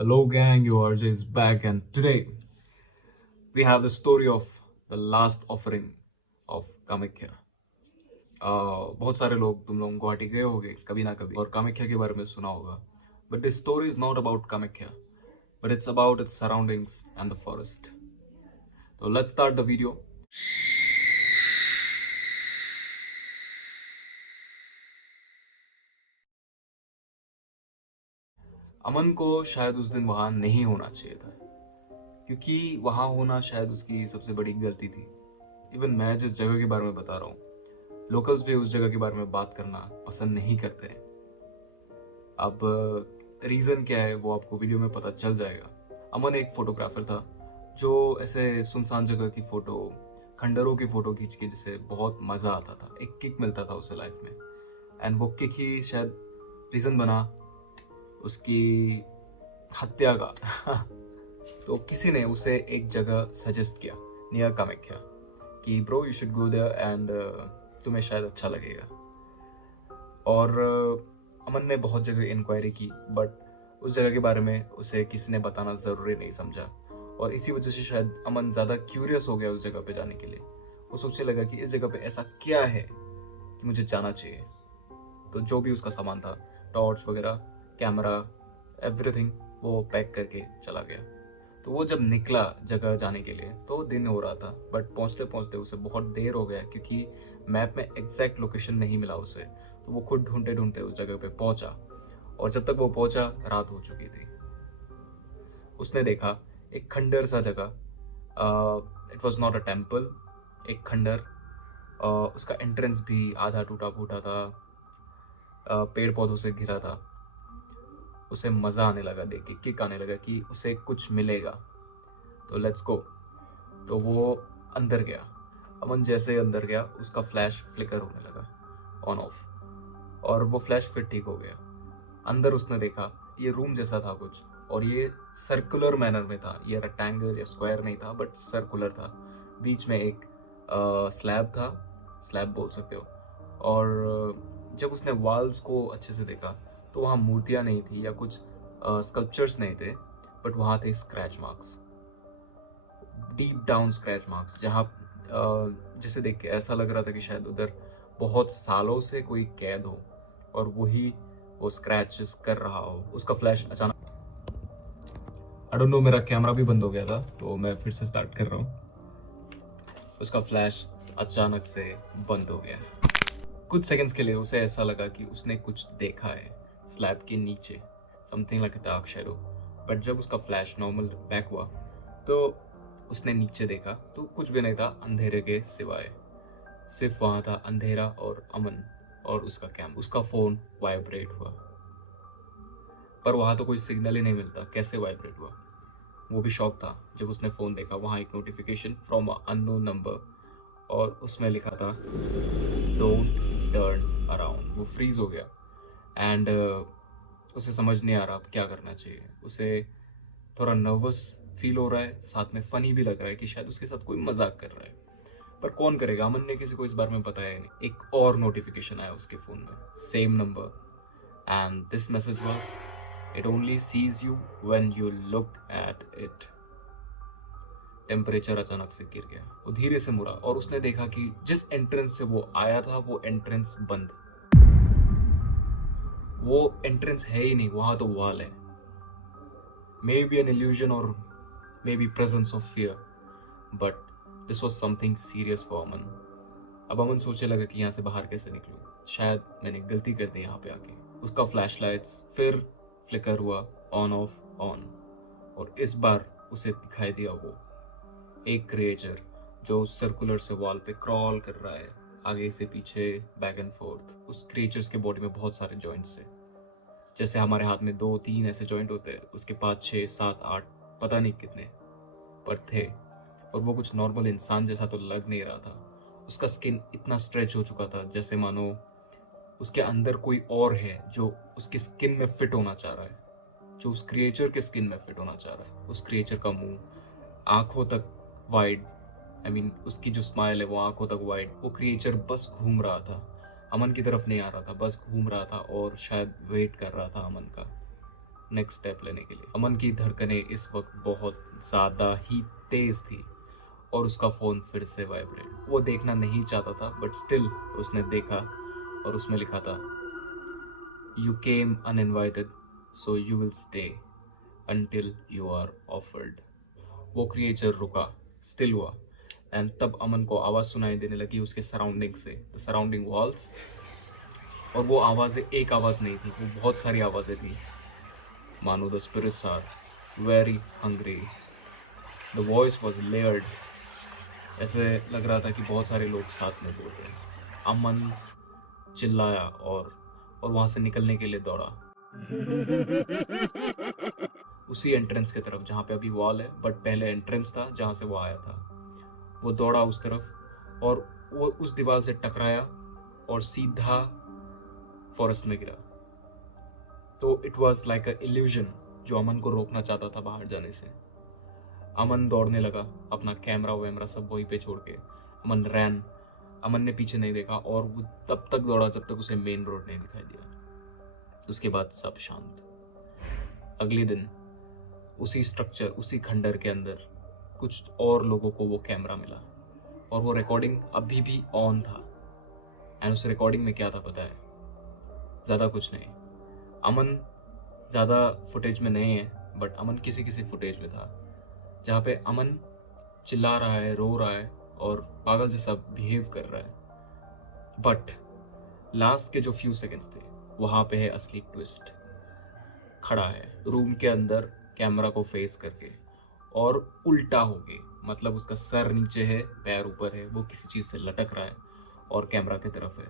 Hello, gang. Your RJ is back, and today we have the story of the last offering of Kamakhya. बहुत सारे लोग तुम लोग गुवाहाटी गए होगे कभी ना कभी और कामाख्या के बारे में सुना होगा. But this story is not about Kamakhya, but it's about its surroundings and the forest. So let's start the video. अमन को शायद उस दिन वहां नहीं होना चाहिए था, क्योंकि वहां होना शायद उसकी सबसे बड़ी गलती थी. इवन मैं जिस जगह के बारे में बता रहा हूँ, लोकल्स भी उस जगह के बारे में बात करना पसंद नहीं करते हैं. अब रीज़न क्या है वो आपको वीडियो में पता चल जाएगा. अमन एक फोटोग्राफर था जो ऐसे सुनसान जगह की फ़ोटो, खंडरों की फ़ोटो खींच के जिसे बहुत मज़ा आता था, एक किक मिलता था उसे लाइफ में. एंड वो किक ही शायद रीज़न बना उसकी हत्या का. तो किसी ने उसे एक जगह सजेस्ट किया नियर कामाख्या कि bro you should go there and तुम्हें शायद अच्छा लगेगा. और अमन ने बहुत जगह इंक्वायरी की, बट उस जगह के बारे में उसे किसी ने बताना ज़रूरी नहीं समझा. और इसी वजह से शायद अमन ज़्यादा क्यूरियस हो गया उस जगह पे जाने के लिए. वो सोचने लगा कि इस जगह पे ऐसा क्या है कि मुझे जाना चाहिए. तो जो भी उसका सामान था, टॉर्च वगैरह, कैमरा, एवरीथिंग, वो पैक करके चला गया. तो वो जब निकला जगह जाने के लिए तो दिन हो रहा था, बट पहुंचते पहुंचते उसे बहुत देर हो गया क्योंकि मैप में एग्जैक्ट लोकेशन नहीं मिला उसे. तो वो खुद ढूंढते ढूंढते उस जगह पे पहुंचा, और जब तक वो पहुंचा रात हो चुकी थी. उसने देखा एक खंडर सा जगह. It was not a temple, एक खंडर. उसका एंट्रेंस भी आधा टूटा फूटा था, पेड़ पौधों से घिरा था. उसे मज़ा आने लगा देख के, किक आने लगा कि उसे कुछ मिलेगा. तो लेट्स गो. तो वो अंदर गया. अमन जैसे ही अंदर गया उसका फ्लैश फ्लिकर होने लगा, ऑन ऑफ, और वो फ्लैश फिर ठीक हो गया. अंदर उसने देखा ये रूम जैसा था कुछ, और ये सर्कुलर मैनर में था. ये रेक्टेंगल या स्क्वायर नहीं था, बट सर्कुलर था. बीच में एक स्लैब था, स्लैब बोल सकते हो. और जब उसने वॉल्स को अच्छे से देखा तो वहाँ मूर्तियाँ नहीं थी या कुछ स्कल्पचर्स नहीं थे, बट वहाँ थे scratch marks, deep down scratch marks, जहाँ जिसे देख के ऐसा लग रहा था कि शायद उधर बहुत सालों से कोई कैद हो और वही वो स्क्रैचेस कर रहा हो. उसका फ्लैश अचानक, आई डोंट नो, मेरा कैमरा भी बंद हो गया था तो मैं फिर से स्टार्ट कर रहा हूँ. उसका फ्लैश अचानक से बंद हो गया. कुछ सेकंड्स के लिए उसे ऐसा लगा कि उसने कुछ देखा है स्लैब के नीचे, something like a dark shadow. But जब उसका फ्लैश नॉर्मल बैक हुआ तो उसने नीचे देखा तो कुछ भी नहीं था अंधेरे के सिवाय. सिर्फ वहाँ था अंधेरा और अमन और उसका कैम. उसका फ़ोन वाइब्रेट हुआ, पर वहाँ तो कोई सिग्नल ही नहीं मिलता, कैसे वाइब्रेट हुआ. वो भी शॉक था जब उसने फ़ोन देखा. वहाँ एक notification from a unknown number, और उसमें लिखा था डोंट टर्न अराउंड. वो फ्रीज हो गया. एंड उसे समझ नहीं आ रहा अब क्या करना चाहिए. उसे थोड़ा नर्वस फील हो रहा है, साथ में फ़नी भी लग रहा है कि शायद उसके साथ कोई मजाक कर रहा है, पर कौन करेगा. अमन ने किसी को इस बारे में बताया नहीं. एक और नोटिफिकेशन आया उसके फ़ोन में, same number, and this message was it only sees you when you look at it. Temperature अचानक से गिर गया. वो धीरे से मुड़ा और उसने देखा कि जिस एंट्रेंस से वो आया था वो एंट्रेंस बंद. वो एंट्रेंस है ही नहीं, वहां तो वॉल है. May be an illusion or maybe presence of fear, but this was something serious for Aman. अब अमन सोचने लगा कि यहाँ से बाहर कैसे निकलूं. शायद मैंने गलती कर दी यहाँ पे आके. उसका फ्लैश लाइट्स फिर फ्लिकर हुआ, ऑन ऑफ ऑन, और इस बार उसे दिखाई दिया वो एक क्रिएचर जो सर्कुलर से वॉल पे क्रॉल कर रहा है, आगे से पीछे, बैक एंड फोर्थ. उस क्रिएचर्स के बॉडी में बहुत सारे जॉइंट्स है, जैसे हमारे हाथ में 2-3 ऐसे जॉइंट होते हैं, उसके पास 6-7-8 पता नहीं कितने पर थे. और वो कुछ नॉर्मल इंसान जैसा तो लग नहीं रहा था. उसका स्किन इतना स्ट्रेच हो चुका था जैसे मानो उसके अंदर कोई और है जो उसके स्किन में फिट होना चाह रहा है, जो उस क्रिएचर के स्किन में फिट होना चाह रहा है. उस क्रिएचर का मुंह आंखों तक वाइड, आई मीन उसकी जो स्माइल है वो आंखों तक वाइड. वो क्रिएचर बस घूम रहा था, अमन की तरफ नहीं आ रहा था, बस घूम रहा था और शायद वेट कर रहा था अमन का. नेक्स्ट स्टेप लेने के लिए। अमन की धड़कनें इस वक्त बहुत ज़्यादा ही तेज़ थी और उसका फ़ोन फिर से वाइब्रेट। वो देखना नहीं चाहता था बट स्टिल उसने देखा और उसमें लिखा था, you came uninvited so you will stay until you are offered। वो क्रिएचर रुका, स्टिल हुआ एंड तब अमन को आवाज़ सुनाई देने लगी उसके सराउंडिंग से, द सराउंडिंग वॉल्स। और वो आवाज़ें एक आवाज़ नहीं थी, वो बहुत सारी आवाज़ें थी। मानो the spirits are very hungry, the voice was layered. ऐसे लग रहा था कि बहुत सारे लोग साथ में बोल रहे हैं। अमन चिल्लाया और वहाँ से निकलने के लिए दौड़ा उसी एंट्रेंस की तरफ जहाँ पे अभी वॉल है, बट पहले एंट्रेंस था जहाँ से वो आया था। वो दौड़ा उस तरफ और वो उस दीवार से टकराया और सीधा फॉरेस्ट में गिरा। तो it was like a illusion जो अमन को रोकना चाहता था बाहर जाने से। अमन दौड़ने लगा, अपना कैमरा वैमरा सब वहीं पे छोड़ के। अमन रैन। अमन ने पीछे नहीं देखा और वो तब तक दौड़ा जब तक उसे मेन रोड नहीं दिखाई दिया। उसके बाद सब शांत। अगले दिन उसी स्ट्रक्चर, उसी खंडर के अंदर कुछ और लोगों को वो कैमरा मिला और वो रिकॉर्डिंग अभी भी ऑन था। एंड उस रिकॉर्डिंग में क्या था पता है? ज़्यादा कुछ नहीं। अमन ज़्यादा फुटेज में नहीं है बट अमन किसी किसी फुटेज में था जहाँ पे अमन चिल्ला रहा है, रो रहा है और पागल जैसा बिहेव कर रहा है। बट लास्ट के जो फ्यू सेकंड्स थे वहाँ पे है असली ट्विस्ट। खड़ा है रूम के अंदर कैमरा को फेस करके और उल्टा हो गए, मतलब उसका सर नीचे है, पैर ऊपर है, वो किसी चीज़ से लटक रहा है और कैमरा की तरफ है।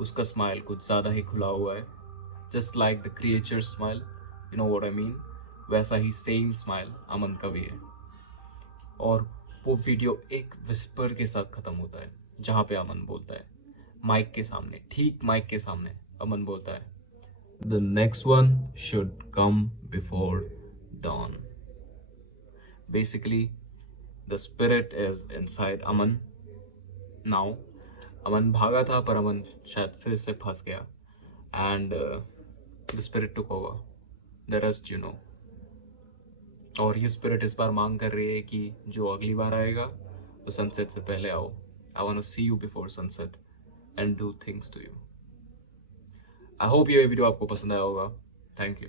उसका स्माइल कुछ ज़्यादा ही खुला हुआ है, just like the creature smile, you know what I mean. वैसा ही सेम स्माइल अमन का भी है। और वो वीडियो एक विस्पर के साथ ख़त्म होता है जहाँ पे अमन बोलता है माइक के सामने, ठीक माइक के सामने अमन बोलता है, the next one should come before dawn। Basically, the spirit is inside Aman now। अमन भागा था पर अमन शायद फिर से फंस गया and the spirit took over, the rest you know। और ये spirit इस बार मांग कर रही है कि जो अगली बार आएगा वो सनसेट से पहले आओ। I wanna see you before sunset and do things to you। I hope ये वीडियो आपको पसंद आया होगा। Thank you.